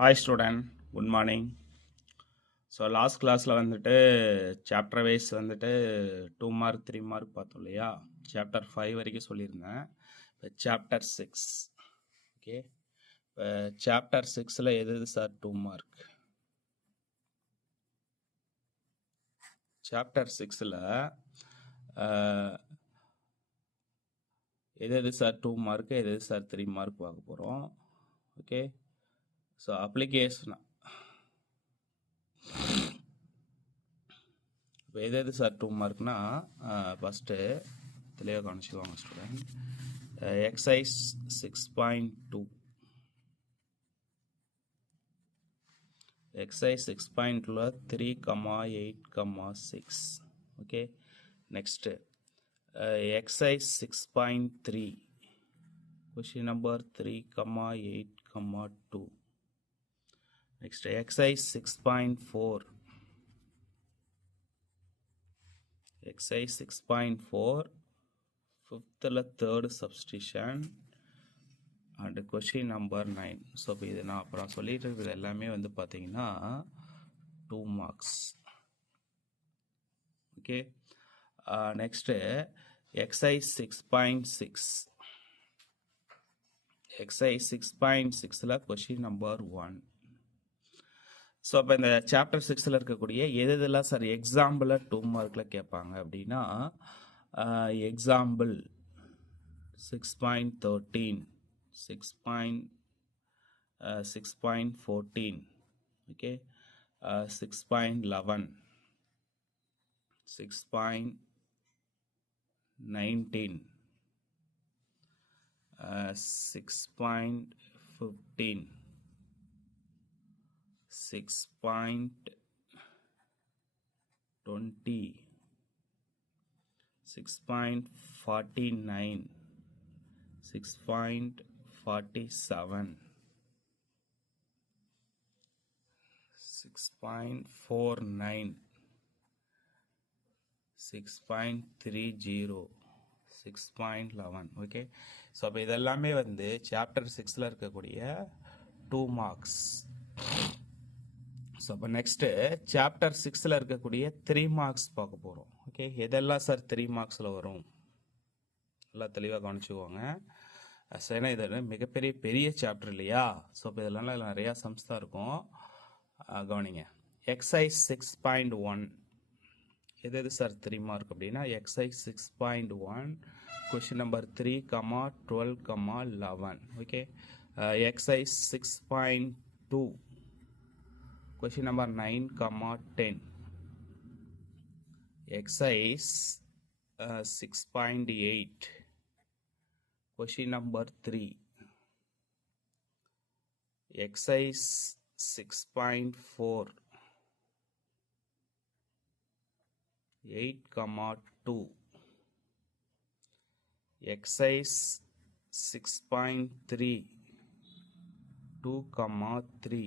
Hi student, good morning. So last கிளாஸில் வந்துட்டு chapter wise வந்துட்டு 2 மார்க் 3 மார்க் பார்த்தோம் இல்லையா. சாப்டர் 5 வரைக்கும் சொல்லியிருந்தேன். இப்போ சாப்டர் 6 ஓகே. இப்போ சாப்டர் 6ல் எது சார் 2 மார்க்? சாப்டர் 6ல் எது சார் 2 மார்க்கு, எது சார் 3 மார்க் பார்க்க போகிறோம். ஓகே. ஸோ அப்ளிகேஷன் இப்போ எது சார் 2 மார்க்னா ஃபஸ்ட்டு தெளிவாக கவனிச்சுக்குவாங்க student. Exercise 6.2 exercise 6.2 3,8,6 okay. Next exercise 6.3 question number 3,8,2. Next exercise 6.4 exercise 6.4 fifth third substitution and question number 9. So இப்போ இது நான் அப்புறம் சொல்லிட்டு இருக்கிறது எல்லாமே வந்து பார்த்தீங்கன்னா 2 marks. Okay. Next exercise 6.6 exercise 6.6ல் கொஷின் நம்பர் 1. ஸோ அப்போ இந்த சாப்டர் 6ல் இருக்கக்கூடிய எதெல்லாம் சார் எக்ஸாம்பிளாக 2 மார்க்கில் கேட்பாங்க அப்படின்னா எக்ஸாம்பிள் 6.13 6.14 okay, 6.11 6.19 6.15 6.20 6.49 6.47 6.49 6.30 6.11 ஓகே. ஸோ அப்போ இதெல்லாமே வந்து சாப்டர் 6ல் இருக்கக்கூடிய 2 மார்க்ஸ். ஸோ அப்போ நெக்ஸ்ட்டு சாப்டர் 6ல் இருக்கக்கூடிய 3 மார்க்ஸ் பார்க்க போகிறோம். ஓகே. எதெல்லாம் சார் 3 மார்க்ஸில் வரும் எல்லாம் தெளிவாக கவனிச்சுக்கோங்க. ஏன்னா இது மிகப்பெரிய சாப்டர் இல்லையா. ஸோ இப்போ இதெல்லாம் நிறையா சம்ஸ் தான் இருக்கும். கவனிங்க. எக்ஸைஸ் 6.1 எது சார் 3 மார்க் அப்படின்னா exercise 6.1 question number 3,12,11 okay. Exercise 6.2 question number 9,10 exercise 6.8 question number 3 exercise 6.4 8,2 exercise 6.3 2,3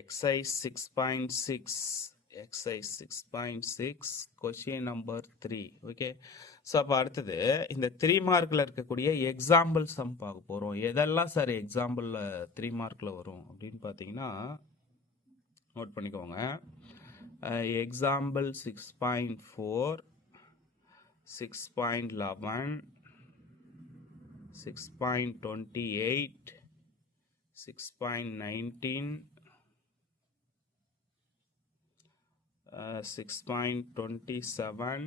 exercise 6.6 exercise 6.6 question number 3 okay. So அப்போ அடுத்தது இந்த 3 மார்க்கில் இருக்கக்கூடிய எக்ஸாம்பிள் சம் பார்க்க போகிறோம். எதெல்லாம் சார் எக்ஸாம்பிளில் 3 மார்க்கில் வரும் அப்படின்னு பார்த்தீங்கன்னா நோட் பண்ணிக்கோங்க. Example 6.4 6.11 6.28 6.19 6.27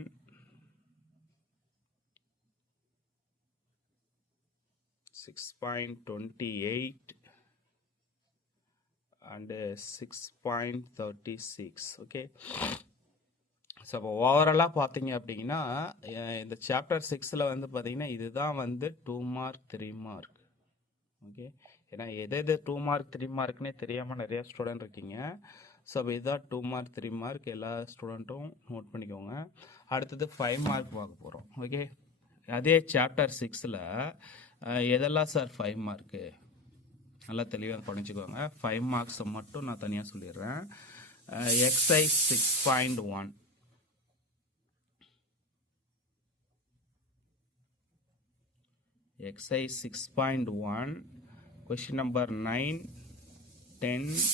6.28 and 6.36 okay. ஸோ அப்போ ஓவராலாக பார்த்தீங்க அப்படின்னா இந்த சாப்டர் 6ல் வந்து பார்த்தீங்கன்னா இதுதான் வந்து 2 மார்க் 3 மார்க் ஓகே. ஏன்னா எது 2 மார்க் 3 மார்க்னே தெரியாமல் நிறையா ஸ்டூடெண்ட் இருக்கீங்க. ஸோ அப்போ இதுதான் 2 மார்க் 3 மார்க் எல்லா ஸ்டூடெண்ட்டும் நோட் பண்ணிக்கோங்க. அடுத்தது 5 மார்க் பார்க்க போகிறோம் ஓகே. அதே சாப்டர் 6ல் எதெல்லாம் சார் 5 மார்க்கு நல்லா தெளிவாக கவனிச்சுக்கோங்க. 5 மார்க்ஸை மட்டும் நான் தனியாக சொல்லிடுறேன். Exercise 6.1 exercise 6.1 question number 9, 10,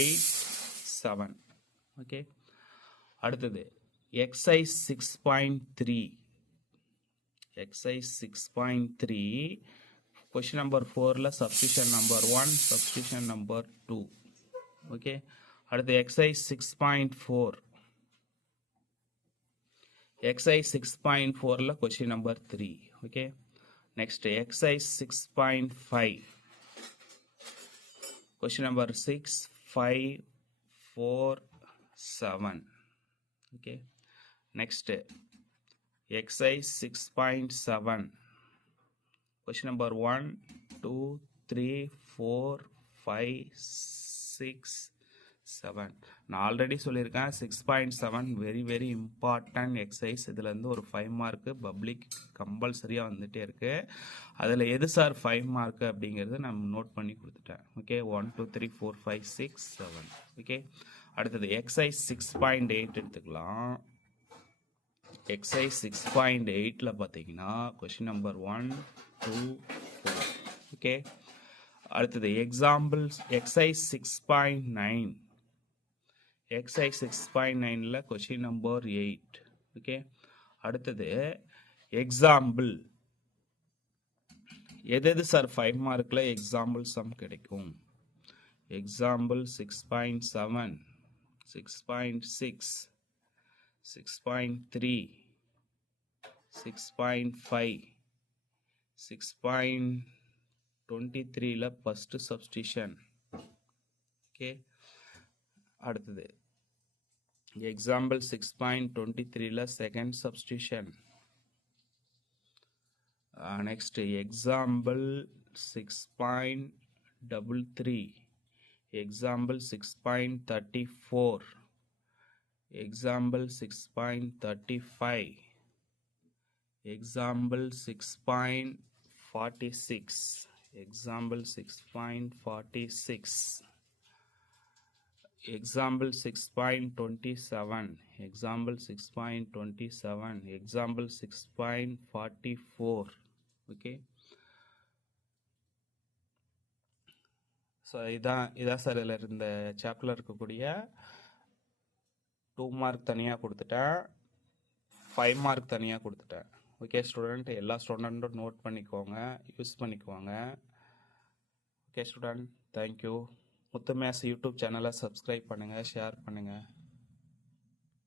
8, 7. Okay, அடுத்தது எக்ஸைஸ் 6.3. எக்ஸைஸ் 6.3 கொஷின் நம்பர் 4ல substitution number 1, substitution number 2. Okay, அடுத்து எக்ஸைஸ் 6.4. எக்ஸைஸ் 6.4ல question number 3. Okay, next exercise 6.5 question number 6, 5, 4, 7. Okay, next exercise 6.7 question number 1, 2, 3, 4, 5, 6, 7. நான் ஆல்ரெடி சொல்லியிருக்கேன் 6.7 வெரி வெரி இம்பார்ட்டன்ட் எக்ஸசைஸ். இதுல இருந்து ஒரு 5 mark public கம்பல்சரியா வந்துட்டே இருக்கு. அதுல எது சார் 5 மார்க் அப்படிங்கறது நான் நோட் பண்ணி கொடுத்துட்டேன். ஓகே, 1, 2, 3, 4, 5, 6, 7. ஓகே, அடுத்தது எக்ஸசைஸ் 6.8 எடுத்துக்கலாம். எக்ஸசைஸ் 6.8ல பாத்தீங்கன்னா கொஸ்டின் நம்பர் 1, 2, 4. ஓகே, அடுத்தது எக்ஸாம்பிள்ஸ் எக்ஸசைஸ் 6.9. எக்ஸசைஸ் 6.9ல கொஸ்டின் நம்பர் 8. ஓகே, அடுத்தது எக்ஸாம்பிள் எது சார் 5 மார்க்ல எக்ஸாம்பிள் சம் கிடைக்கும்? எக்ஸாம்பிள் 6.7, 6.6, 6.3, 6.5, 6.23ல ஃபர்ஸ்ட் சப்ஸ்டிஷன். ஓகே, அடுத்தது எக்ஸாம்பிள் 6.23ல second substitution. Next example 6.33, example 6.34, example 6.35, example 6.46, example 6.46, example 6.27, example 6.27, example 6.44. Okay, so இதான் சார் இதில் இந்த சாப்டரில் இருக்கக்கூடிய 2 மார்க் தனியாக கொடுத்துட்டேன், 5 மார்க் தனியாக கொடுத்துட்டேன். ஓகே ஸ்டூடெண்ட், எல்லா ஸ்டூடெண்ட்டும் நோட் பண்ணிக்கோங்க, யூஸ் பண்ணிக்குவாங்க. Okay student, thank you. Muthu maths YouTube சேனலை சப்ஸ்கிரைப் பண்ணுங்கள், ஷேர் பண்ணுங்கள்.